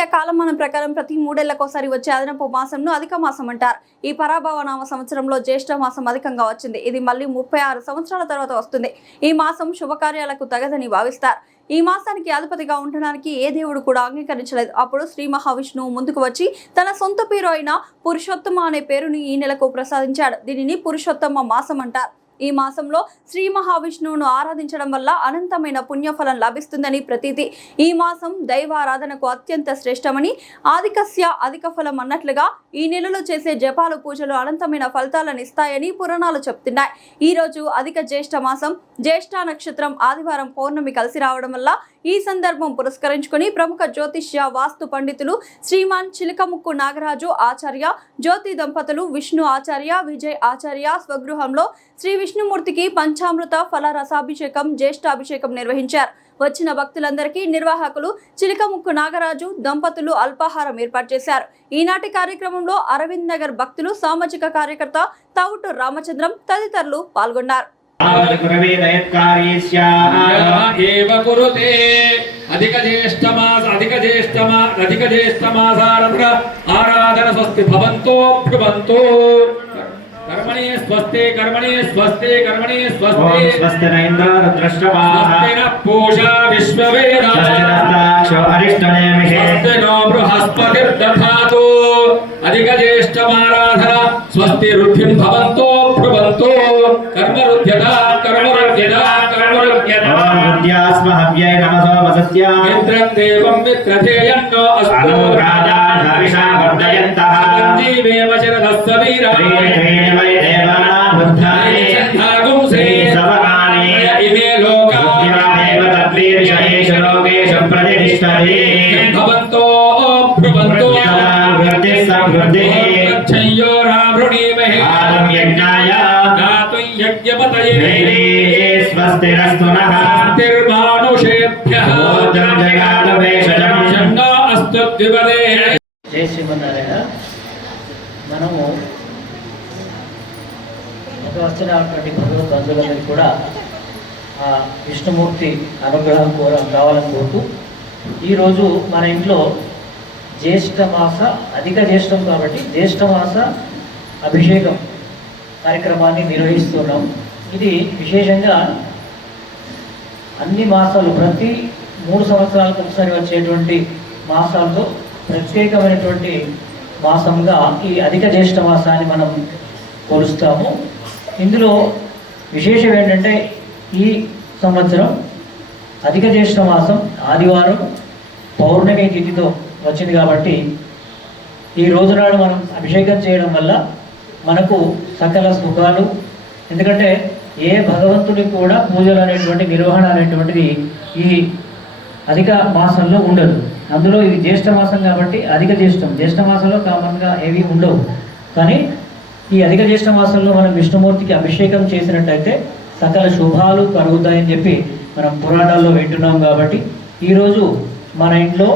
భారతీయ కాలమానం ప్రకారం ప్రతి 3 ఏళ్లకోసారి వచ్చే అదనపు మాసంను అధిక మాసం అంటారు. ఈ పరాభవ నామ సంవత్సరంలో జ్యేష్ఠ మాసం అధికంగా వచ్చింది. ఇది మళ్ళీ 36 సంవత్సరాల తర్వాత వస్తుంది. ఈ మాసం శుభకార్యాలకు తగదని భావిస్తారు. ఈ మాసానికి అధిపతిగా ఉండడానికి ఏ దేవుడు కూడా అంగీకరించలేదు. అప్పుడు శ్రీ మహావిష్ణువు ముందుకు వచ్చి తన సొంత పేరు అయిన పురుషోత్తమ అనే పేరుని ఈ నెలకు ప్రసాదించాడు. దీనిని పురుషోత్తమ మాసం అంటారు. ఈ మాసంలో శ్రీ మహావిష్ణువును ఆరాధించడం వల్ల అనంతమైన పుణ్యఫలం లభిస్తుందని ప్రతీతి. ఈ మాసం దైవారాధనకు అత్యంత శ్రేష్టమని, ఆదికస్య అధిక ఫలం అన్నట్లుగా ఈ నెలలో చేసే జపాలు పూజలు అనంతమైన ఫలితాలను ఇస్తాయని పురాణాలు చెప్తున్నాయి. ఈ రోజు అధిక జ్యేష్ఠ మాసం, జ్యేష్ఠ నక్షత్రం ఆదివారం పౌర్ణమి కలిసి రావడం వల్ల ఈ సందర్భం పురస్కరించుకుని ప్రముఖ జ్యోతిష్య వాస్తు పండితులు శ్రీమాన్ చిలకముక్కు నాగరాజు ఆచార్య, జ్యోతి దంపతులు విష్ణు ఆచార్య, విజయ్ ఆచార్య స్వగృహంలో శ్రీ విష్ణుమూర్తికి పంచామృత ఫల రసాభిషేకం, జ్యేష్ఠాభిషేకం నిర్వహించారు. వచ్చిన భక్తులందరికీ నిర్వాహకులు చిలకముక్కు నాగరాజు దంపతులు అల్పాహారం ఏర్పాటు చేశారు. ఈనాటి కార్యక్రమంలో అరవింద్ నగర్ భక్తులు, సామాజిక కార్యకర్త తవుటు రామచంద్రం తదితరులు పాల్గొన్నారు. అధిక జ్యేష్ఠమాసారంభ ఆరాధన స్వస్తి భవంతో భ్రువంతో కర్మణి స్వస్తి కర్మణి స్వస్తి కర్మణి స్వస్తి స్వస్తి నైంద్ర రుద్రశ్రవాః స్వస్తి న పూషా విశ్వవేదా స్వస్తి నస్తాక్షో అరిష్టనేమిః స్వస్తి నో బృహస్పతిర్దధాతు అధిక జ్యేష్ఠమారాధన స్వస్తి రుద్ధిం భవంతో భ్రువంతో కర్మరుద్ధ్యత కర్మరుద్ధ్యత కర్మరుద్ధ్యత ఓం రుద్యాస్మ హవ్యై నమసో వసస్య మిత్రం దేవం మిత్రధేయన్నో అస్తు రాజాః హవిషా వర్ధయంతః జీవేమ శరదస్స వీరా శ్రీమై దేవానాం బుద్ధాని చందాగుంసే సవనాని ఇమే లోకా దేవ తద్వీర్షయేషు లోకేషు ప్రతిష్ఠతి భవంతో భ్రువంతో వృద్ధి సమృద్ధిః ఛయ్యో రావృణీమహే ఆలం యజ్ఞాయ గాతుం యజ్ఞపతయే దేవీ స్వస్తిరస్తు నః స్వస్తిర్మానుషేభ్యః భోజనం జగాతు వేషజం షన్నో అస్తు ద్విపదే. జై శ్రీమన్నారాయణ. మనము వచ్చినటువంటి భగవద్బంధువులందరికీ కూడా ఆ విష్ణుమూర్తి అనుగ్రహం కావాలని కోరుతూ ఈరోజు మన ఇంట్లో జ్యేష్ఠ మాస అధిక జ్యేష్ఠం కాబట్టి జ్యేష్ఠ మాస అభిషేకం కార్యక్రమాన్ని నిర్వహిస్తున్నాం. ఇది విశేషంగా అన్ని మాసాలు ప్రతి 3 సంవత్సరాలకు ఒకసారి వచ్చేటువంటి మాసాల్లో ప్రత్యేకమైనటువంటి మాసంగా ఈ అధిక జ్యేష్ఠ మాసాన్ని మనం కొలుస్తాము. ఇందులో విశేషం ఏంటంటే ఈ సంవత్సరం అధిక జ్యేష్ఠ మాసం ఆదివారం పౌర్ణమి తిథితో వచ్చింది కాబట్టి ఈ రోజు నాడు మనం అభిషేకం చేయడం వల్ల మనకు సకల సుఖాలు, ఎందుకంటే ఏ భగవంతుడికి కూడా పూజలు అనేటువంటి నిర్వహణ అనేటువంటిది ఈ అధిక మాసంలో ఉండదు. అందులో ఇది జ్యేష్ఠ మాసం కాబట్టి అధిక జ్యేష్ఠం, జ్యేష్ఠ మాసంలో కామన్గా ఏవి ఉండవు. కానీ ఈ అధిక జ్యేష్ఠ మాసంలో మనం విష్ణుమూర్తికి అభిషేకం చేసినట్టయితే సకల శుభాలు కలుగుతాయని చెప్పి మనం పురాణాల్లో వింటున్నాం. కాబట్టి ఈరోజు మన ఇంట్లో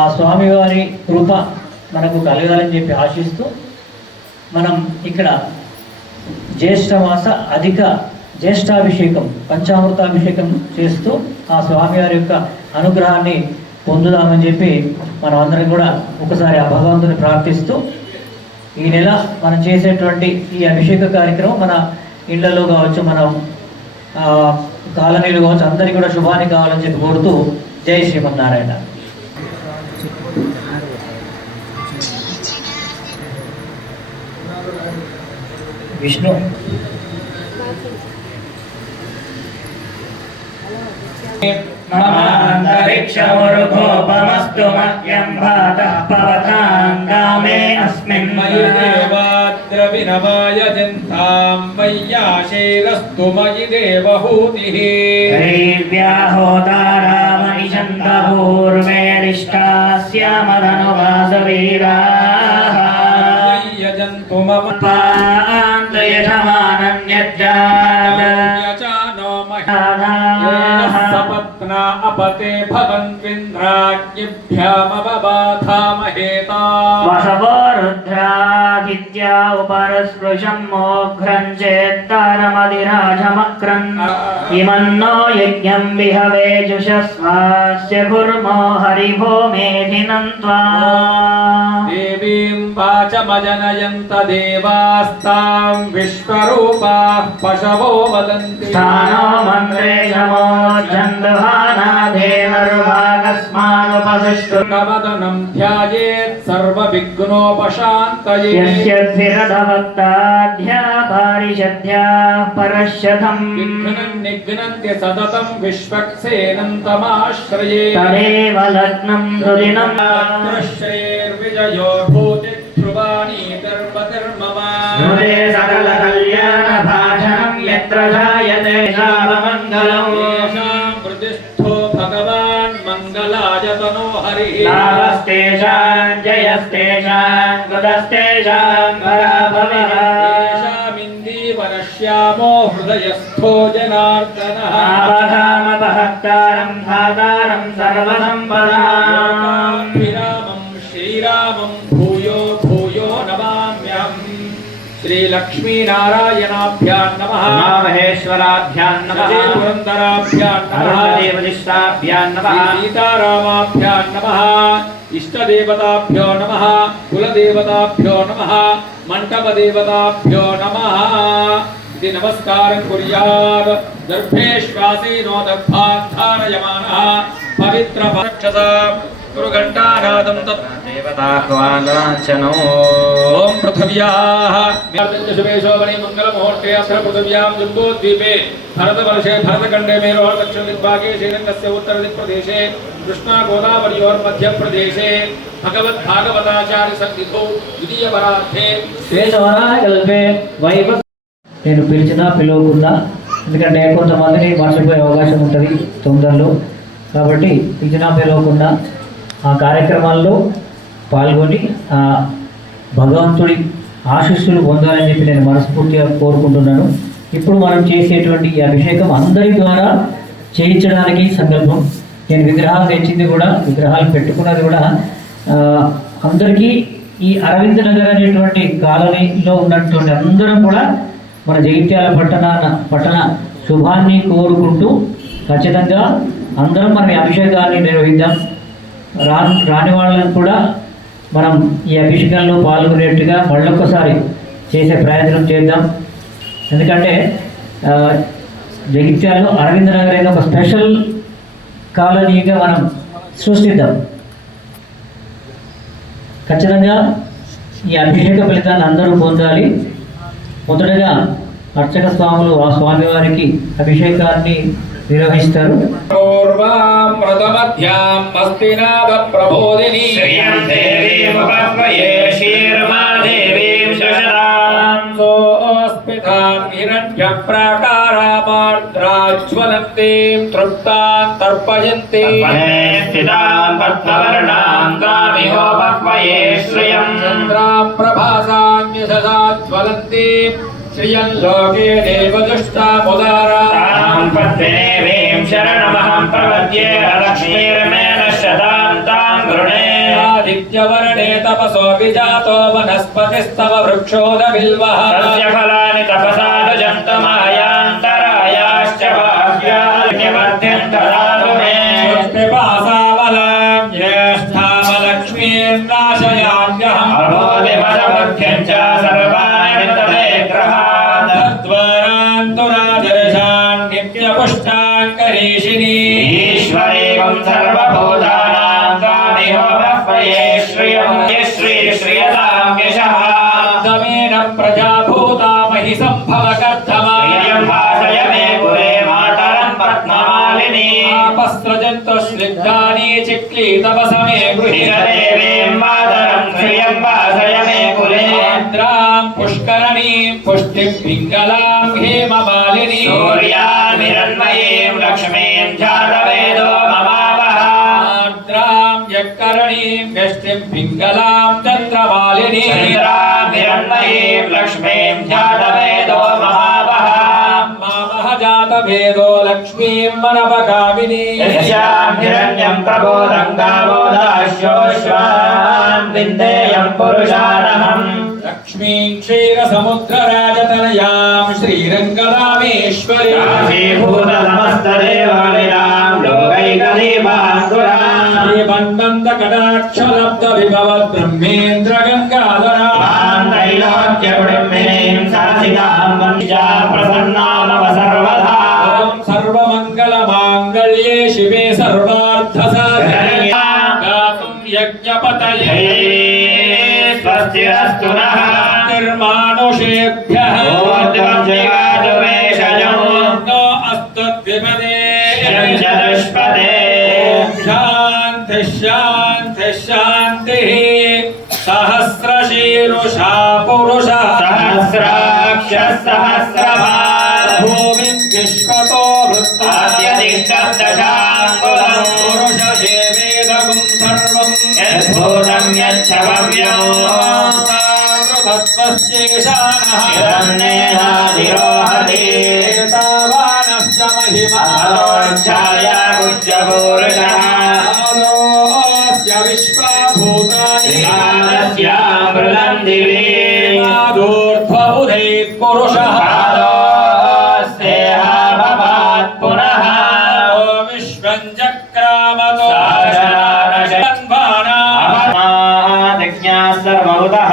ఆ స్వామివారి కృప మనకు కలగాలని చెప్పి ఆశిస్తూ మనం ఇక్కడ జ్యేష్ఠమాస అధిక జ్యేష్ఠాభిషేకం, పంచామృతాభిషేకం చేస్తూ ఆ స్వామివారి యొక్క అనుగ్రహాన్ని పొందుదామని చెప్పి మనం అందరం కూడా ఒకసారి ఆ భగవంతుని ప్రార్థిస్తూ ఈ నెల మనం చేసేటువంటి ఈ అభిషేక కార్యక్రమం మన ఇళ్లలో కావచ్చు, మనం కాలనీలు కావచ్చు, అందరికీ కూడా శుభాన్ని కావాలని చెప్పి కోరుతూ జై శ్రీమన్నారాయణ. విష్ణు అంతరిక్షమురుగోపమస్తు మహ్యం భాతః పవతాంగామే అస్మిన్ మయి దేవాద్రవినవాయ జంతాం మయ్యాశేరస్తు మయి దేవహూతిః శ్రీవ్యాహోతారామనిషంతభూర్మేరిష్టాస్యామధనువాసవీరాः యజంతు మమ పాంతయజమానన్యజ్జాత సపత్నా आपते भवन्त्विन्द्राज्ञिभ्यामवबाधामहेताम् वसवो रुद्रादित्या उपरस्पृशं मोघ्रं चेत्तारमधिराजमक्रन् इमन्नो यज्ञं विहवे जुषस्वास्य कुर्मो हरिभो मेधिनं त्वा देवीं वाचमजनयन्त देवास्तां विश्वरूपाः पशवो वदन्ति स्थानो मन्त्रे नमो चन्दभाना देवर्भागस्मानुपविष्टु नवदनं ध्यायेत् सर्वविघ्नोपशान्तये यस्य द्विरधभक्ताध्या पारिषद्या परश्यथम् विघ्नं निघ्नन्त्य सततं विश्वक्सेनन्तमाश्रये तदेव लग्नं सुदिनम् श्रेर्विजयो भूति ध्रुवाणी धर्मधर्मम स्मृते सकलकल्याणभाजनं यत्र जायते शावमङ्गलम् येषां प्रतिष्ठो भगवान् मङ्गलायतनो हरिः लाभस्तेषां जयस्तेषां कृतस्तेषां पराभवः येषामिन्दीवरश्यामो हृदयस्थो जनार्दनः आवकामपहत्तारं धातारं सर्वसम्पदाम् विरामं श्रीरामं भूयो भूयो नमाम्यहम् श्रीलक्ष्मीनारायणाभ्यां नमः महेश्वराभ्यां नमः पुरन्दराभ्यां नमः अरुणदेवदिष्टाभ्यां नमः सीतारामाभ्यां नमः इष्टदेवताभ्यो नमः कुलदेवताभ्यो नमः मण्डपदेवताभ्यो नमः इति नमस्कारं कुर्यात् दर्भेश्वासेनो दर्भाधारयमानः पवित्रपक्षसा गुरुघण्टानादं तत् देवताह्वानाचनो ओम पृथिव्याः शुभे शोभने मंगलमुहूर्ते अत्र पृथिव्यां जम्बूद्वीपे भरतवर्षे भरतखण्डे मेरोः दक्षिणदिग्भागे श्रीरङ्गस्य उत्तरदिक्प्रदेशे कृष्णा गोदावर्योर्मध्यप्रदेशे भगवद्भागवताचार्य सन्निधौ द्वितीयवरार्धे శ్వేతవరాకల్పే వైభ నేను పిలిచినా పిలవకుండా ఎందుకంటే కొంతమందిని మర్చిపోయే అవకాశం ఉంటుంది తొందరలో కాబట్టి పిలిచినా పిలవకుండా ఆ కార్యక్రమాల్లో పాల్గొని ఆ భగవంతుడి ఆశీస్సులు పొందాలని చెప్పి నేను మనస్ఫూర్తిగా కోరుకుంటున్నాను. ఇప్పుడు మనం చేసేటువంటి ఈ అభిషేకం అందరి ద్వారా చేయించడానికి సంకల్పం. నేను విగ్రహాలు తెచ్చింది కూడా, విగ్రహాలు పెట్టుకున్నది కూడా అందరికీ ఈ అరవింద నగర్ అనేటువంటి కాలనీలో ఉన్నటువంటి అందరం కూడా మన జగిత్యాల పట్టణ శుభాన్ని కోరుకుంటూ ఖచ్చితంగా అందరం మన అభిషేకాన్ని నిర్వహిద్దాం. రాని వాళ్ళని కూడా మనం ఈ అభిషేకంలో పాల్గొనేట్టుగా మళ్ళొక్కసారి చేసే ప్రయత్నం చేద్దాం. ఎందుకంటే జగిత్యాలలో అరవింద నగర్ ఒక స్పెషల్ కాలనీగా మనం సృష్టిద్దాం. ఖచ్చితంగా ఈ అభిషేక ఫలితాన్ని అందరూ పొందాలి. మొదటగా అర్చక స్వాములు ఆ స్వామివారికి అభిషేకాన్ని నిర్వహిస్తారు. పూర్వామృతమధ్యాం మస్తినాద ప్రబోధిని శ్రియం దేవీముపక్వయే శీర్మాదేవీం శశదాం సోస్మితాం హిరణ్యప్రాకారామార్ద్రాజ్వలంతీం తృప్తాం తర్పయంతీం స్థితాం పద్మవర్ణాం తామిహోపక్వయే శ్రియం చంద్రాం ప్రభాసాం యశసాజ్వలంతీం శ్రియం లోకే దేవదుష్టాముదారాం పద్మదేవీం శరణమహం ప్రపద్యే లక్ష్మీర్మే నశ్యతాం తాం గృణే ఆదిత్యవర్ణే తపసో విజాతో వనస్పతిస్తవ వృక్షోదవిల్వః తస్య ఫలాని తపసానుజంతు మాయాంతరాయాశ్చ బాహ్యాన్యవర్ధ్యంతరాలు మే పిపాసావలాం జ్యేష్ఠామలక్ష్మీర్నాశయామ్యహం అబోధిమదమధ్యం చ సర్వాణి తదే గ్రహాన్ తద్వరాంతురాదర్శాన్ నిత్యపుష్టాన్ కరీషిణీ ఈశ్వరేవం సర్వభూతానాం తామిహోపక్వయే శ్రియం శ్రీ శ్రియతాం యశః దమేన ప్రజాభూతామహి సంభవకర్ధమా ప్రియం భాసయ మే పురే మాతరం పద్మమాలిని ఆపస్రజంతు స్నిగ్ధాని చిక్లీతవసమే దేవీం మాతరం శ్రియం భాసయ మే పురే ఆర్ద్రాం పుష్కరణీం పుష్టిం పింగళాం హేమమాలిని సూర్యామిరణ్మయీం లక్ష్మీం జాతవేదో మమావహ ఆర్ద్రాం యక్కరణీం వ్యష్టిం పింగళాం చంద్రమాలిని చంద్రామిరణ్మయీం లక్ష్మీం జాతవేదో మహావహ మామహ జాత వేదో లక్ష్మీం మనపకామిని యస్యాం హిరణ్యం ప్రబోధం గావోదాశ్యోశ్వాన్ విందేయం పురుషానహం లక్ష్మీం క్షీరసముద్రరాజతనయాం శ్రీరంగరామేశ్వరీ భూతనమస్తదేవాలయాం లోకైకదీపాంకురాం శ్రీమన్మందకటాక్షలబ్ధ విభవద్ బ్రహ్మేంద్ర గంగాధరాం त्रैलोक्यब्रह्मीं सरसिजां वन्द्या प्रसन्नां नव सर्वदा ఓం సర్వమంగళమాంగళ్యే శివే సర్వార్థసాధకే గాతుం యజ్ఞపతయే स्वस्तिरस्तु नः నిర్మానుషేభ్యః ऊर्ध्वं जगादुवेशजं నో అస్తద్విపదే चतुष्पदे శాంతి శాంతి శాంతి సహస్రశీరుషా పురుషः सहस्राक्षः सहस्रपात् భూమిం విశ్వతో आद्यतिष्ठदशाङ्कुलम् పురుషేవేదం సర్వం यद्भूतं यच्छवव्यं తత్వశేషానః हिरण्येनाधिरोहति ఏతావానస్య మహిమా अतोच्छाया पुष्यपूरुषः ఆలోస్య విశ్వభూతాని कालस्यामृतं दिवि ఆదోర్ధ్వ ఉదయత్ పురుషः पादोस्तेहा भवात् पुनः ఓం విశ్వం చక్రామతో अमादिज्ञाः सर्वभूतः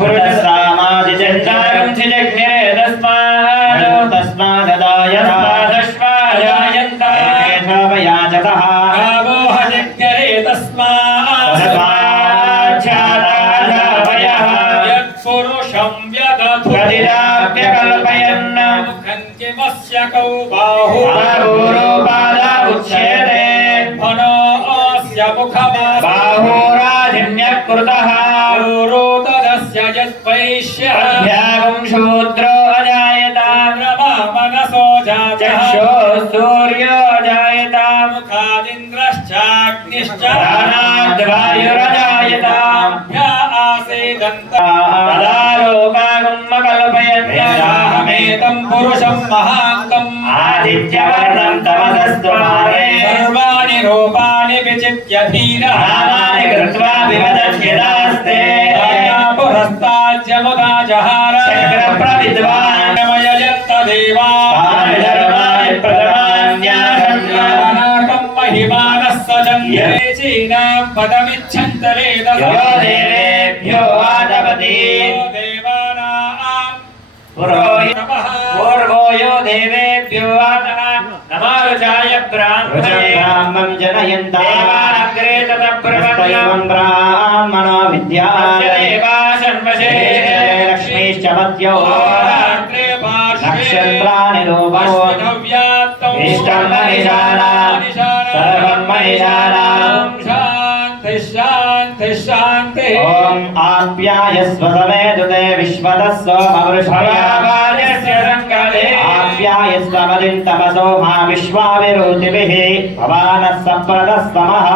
पुरुषसामादिचन्द्रागं चिजग्निरे तस्माददायस्मादश्वाजायन्तः गावोहजग्गरे तस्मात् तस्माच्छादाधावयः यत्पुरुषं व्यदधु कलिदाप्यकल्पयन् कञ्चिमस्य कौ बाहु बाहुरूपादा उच्यते मनोऽस्य मुखमास बाहुराजिन्यः कृतः रोदनस्य यद्वैश्यः अभ्यागं शूद्रो अजायत रमा मनसो जातः चक्षुः सूर्यो जायत मुखादिन्द्रश्चाग्निश्च प्राणाद्वायुरजायत य आसेदन्त तदा लोकागम् अकल्पयन् वेदाहमेतं पुरुषं महान्तम् आदित्यवर्णं तमसस्त्वमारे सर्वाणि रूपाणि विचित्य धीरः नामानि कृत्वा विवदत्यदास्ते पुरस्ताज्यमुदा जहार चक्रप्रविद्वान् यजन्त देवा तानि धर्माणि प्रथमान्यासन् महिमानः सजन्ते चीनां पदमिच्छन्त वेदः यो देवेभ्यो आदपति देवानां पुरोहितः पूर्वो यो देवेभ्यो आदः नमारुचाय ब्राह्मणं जनयन्ता देवानग्रे ततः प्रपन्नं ब्राह्मणो विद्यादेवा शर्वशे लक्ष्मीश्च मध्यो नक्षत्राणि लोभो इष्टं मनिषाणां सर्वं मनिषाणां शान्ति शान्ति शान्ति ॐ आप्यायस्व समेदुते विश्वतः सोमवृषभयावार्यस्य सङ्कले आप्यायस्व मदिन्तमसो मा विश्वाविरोतिभिः भवानः सप्रतः समः